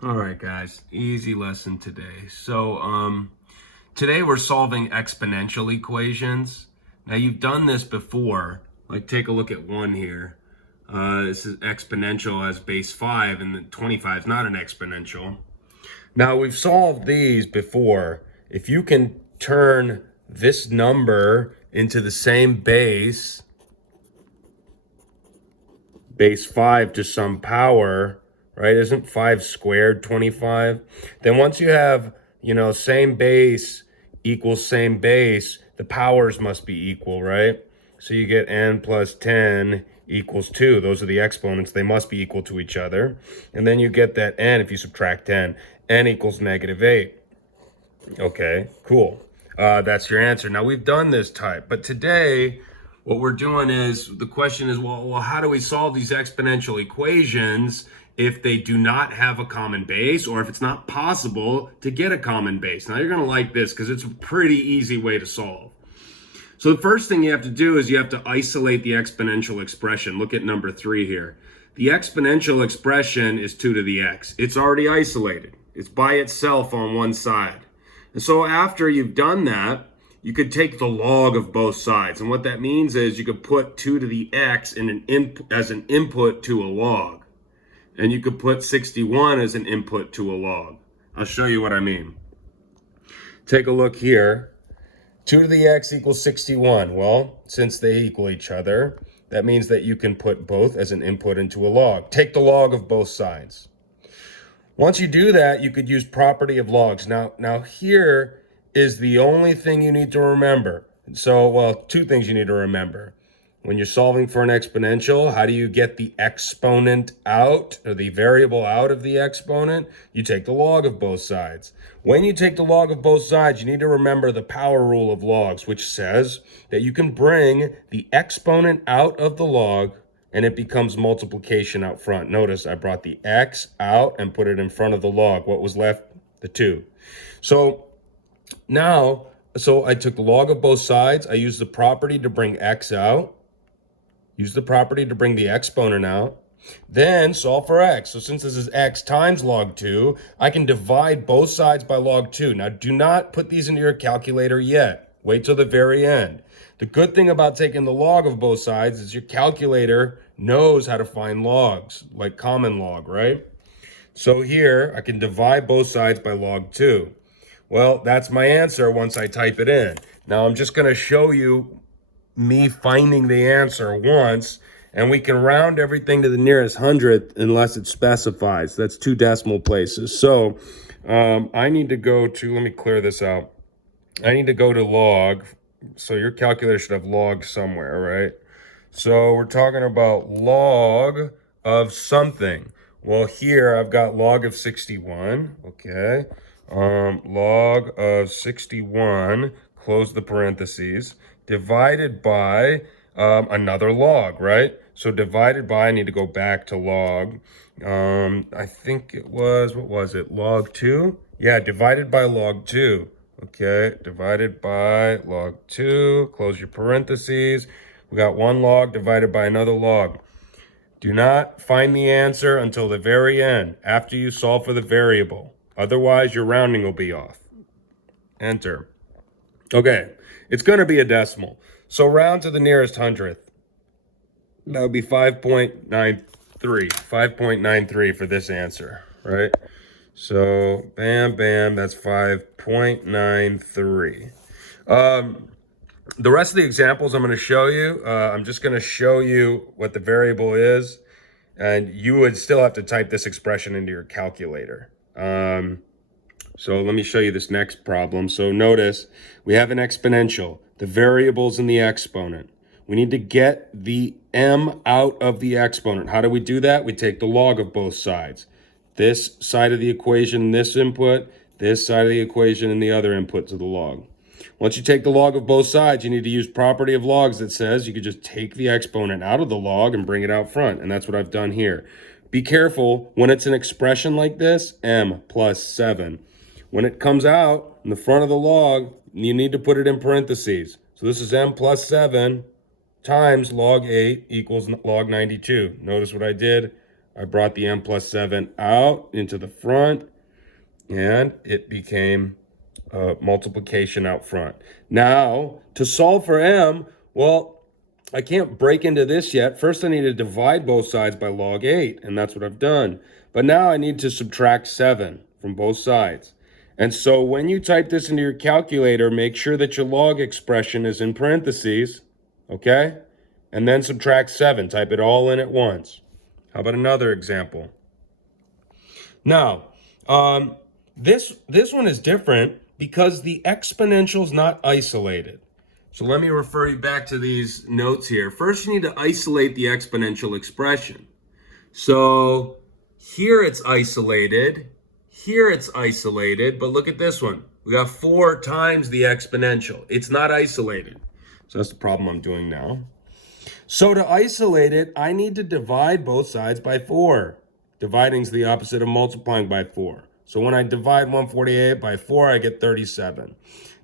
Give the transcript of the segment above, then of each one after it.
All right, guys, easy lesson today. Today we're solving exponential equations. Now, you've done this before. Like, take a look at one here. This is exponential as base 5, and the 25 is not an exponential. Now, we've solved these before. If you can turn this number into the same base 5 to some power, right? Isn't 5 squared 25? Then once you have, same base equals same base, the powers must be equal, right? So you get n plus 10 equals 2. Those are the exponents. They must be equal to each other. And then you get that n, if you subtract 10, n equals -8. Okay, cool. That's your answer. Now, we've done this type, but today what we're doing is, the question is, well, how do we solve these exponential equations if they do not have a common base, or if it's not possible to get a common base? Now, you're going to like this because it's a pretty easy way to solve. So the first thing you have to do is you have to isolate the exponential expression. Look at number 3 here. The exponential expression is 2 to the x. It's already isolated. It's by itself on one side. And so after you've done that, you could take the log of both sides. And what that means is you could put 2 to the x as an input to a log. And you could put 61 as an input to a log. I'll show you what I mean. Take a look here. 2 to the x equals 61. Well, since they equal each other, that means that you can put both as an input into a log. Take the log of both sides. Once you do that, you could use property of logs. Now here is the only thing you need to remember. So, well, two things you need to remember. When you're solving for an exponential, how do you get the exponent out, or the variable out of the exponent? You take the log of both sides. When you take the log of both sides, you need to remember the power rule of logs, which says that you can bring the exponent out of the log and it becomes multiplication out front. Notice I brought the x out and put it in front of the log. What was left? The 2. So I took the log of both sides. I used the property to bring x out. Use the property to bring the exponent out. Then solve for x. So since this is x times log 2, I can divide both sides by log 2. Now, do not put these into your calculator yet. Wait till the very end. The good thing about taking the log of both sides is your calculator knows how to find logs, like common log, right? So here, I can divide both sides by log 2. Well, that's my answer once I type it in. Now, I'm just going to show you me finding the answer once, and we can round everything to the nearest hundredth unless it specifies. That's 2 decimal places. So I need to go to, let me clear this out. I need to go to log. So your calculator should have log somewhere, right? So we're talking about log of something. Well, here I've got log of 61, okay? Log of 61, close the parentheses, divided by another log, right? So divided by, I need to go back to log. I think it was, what was it, log 2? Yeah, divided by log 2. Okay, divided by log 2, close your parentheses. We got one log divided by another log. Do not find the answer until the very end, after you solve for the variable. Otherwise, your rounding will be off. Enter. Okay, it's going to be a decimal. So round to the nearest hundredth. That would be 5.93. 5.93 for this answer, right? So, bam, bam, that's 5.93. The rest of the examples I'm going to show you, I'm just going to show you what the variable is, and you would still have to type this expression into your calculator. So let me show you this next problem. So notice we have an exponential. The variable's in the exponent. We need to get the m out of the exponent. How do we do that? We take the log of both sides. This side of the equation, this input, this side of the equation, and the other input to the log. Once you take the log of both sides, you need to use property of logs that says you could just take the exponent out of the log and bring it out front. And that's what I've done here. Be careful when it's an expression like this, m plus 7. When it comes out in the front of the log, you need to put it in parentheses. So this is m plus 7 times log 8 equals log 92. Notice what I did? I brought the m plus 7 out into the front, and it became multiplication out front. Now, to solve for m, well, I can't break into this yet. First, I need to divide both sides by log 8, and that's what I've done. But now I need to subtract 7 from both sides. And so when you type this into your calculator, make sure that your log expression is in parentheses, okay? And then subtract 7. Type it all in at once. How about another example? Now, this one is different because the exponential is not isolated. So let me refer you back to these notes here. First, you need to isolate the exponential expression. So here it's isolated, here it's isolated, but look at this one. We got 4 times the exponential. It's not isolated. So that's the problem I'm doing now. So to isolate it, I need to divide both sides by 4. Dividing is the opposite of multiplying by 4. So when I divide 148 by 4, I get 37.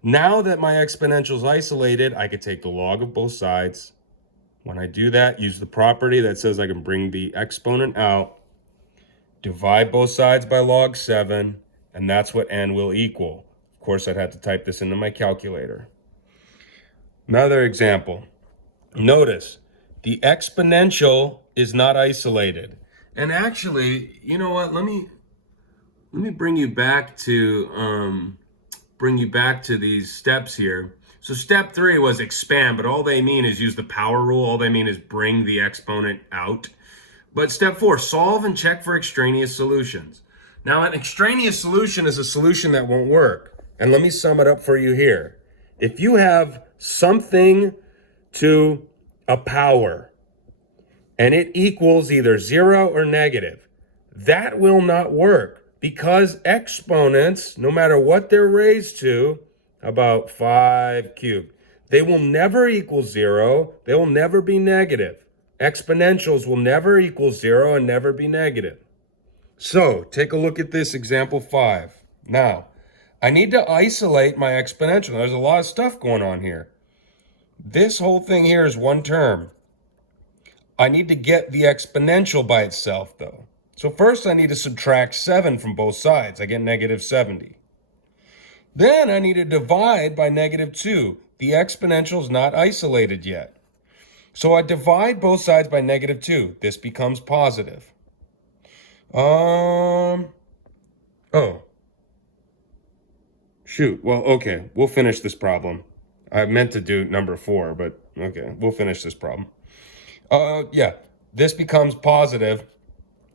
Now that my exponential is isolated, I could take the log of both sides. When I do that, use the property that says I can bring the exponent out, divide both sides by log 7, and that's what n will equal. Of course, I'd have to type this into my calculator. Another example. Notice, the exponential is not isolated. And actually, you know what? Let me bring you back to these steps here. So step 3 was expand, but all they mean is use the power rule. All they mean is bring the exponent out. But step 4, solve and check for extraneous solutions. Now, an extraneous solution is a solution that won't work. And let me sum it up for you here. If you have something to a power and it equals either 0 or negative, that will not work because exponents, no matter what they're raised to, about 5 cubed, they will never equal 0. They will never be negative. Exponentials will never equal 0 and never be negative. So take a look at this example 5. Now, I need to isolate my exponential. There's a lot of stuff going on here. This whole thing here is one term. I need to get the exponential by itself, though. So first I need to subtract 7 from both sides. I get negative 70. Then I need to divide by negative 2. The exponential is not isolated yet. So I divide both sides by negative 2. This becomes positive. Shoot. Well, okay. We'll finish this problem. I meant to do number 4, but okay. We'll finish this problem. Yeah. This becomes positive.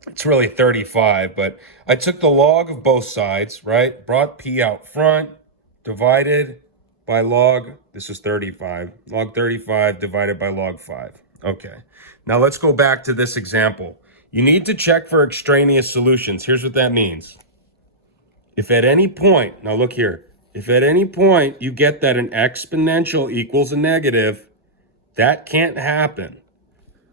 It's really 35, but I took the log of both sides, right? Brought p out front, divided by log, this is 35. Log 35 divided by log 5. Okay. Now let's go back to this example. You need to check for extraneous solutions. Here's what that means. If at any point, now look here, if at any point you get that an exponential equals a negative, that can't happen.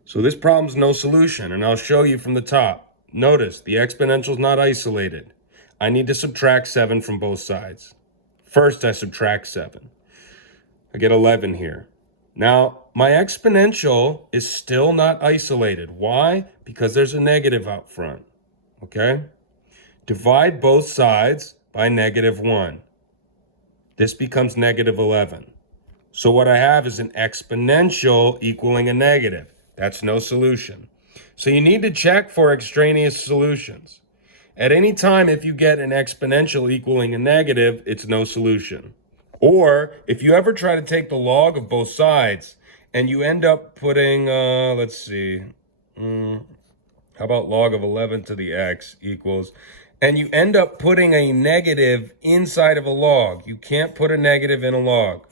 So this problem's no solution, and I'll show you from the top. Notice, the exponential is not isolated. I need to subtract 7 from both sides. First, I subtract 7. I get 11 here. Now, my exponential is still not isolated. Why? Because there's a negative out front, okay? Divide both sides by negative 1. This becomes negative 11. So what I have is an exponential equaling a negative. That's no solution. So you need to check for extraneous solutions. At any time, if you get an exponential equaling a negative, it's no solution. Or if you ever try to take the log of both sides and you end up putting, let's see, how about log of 11 to the x equals, and you end up putting a negative inside of a log. You can't put a negative in a log.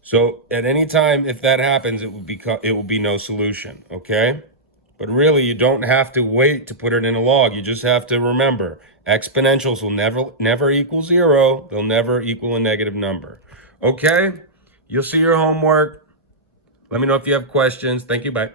So at any time, if that happens, it will be no solution, okay? But really, you don't have to wait to put it in a log. You just have to remember, exponentials will never equal 0. They'll never equal a negative number. Okay? You'll see your homework. Let me know if you have questions. Thank you. Bye.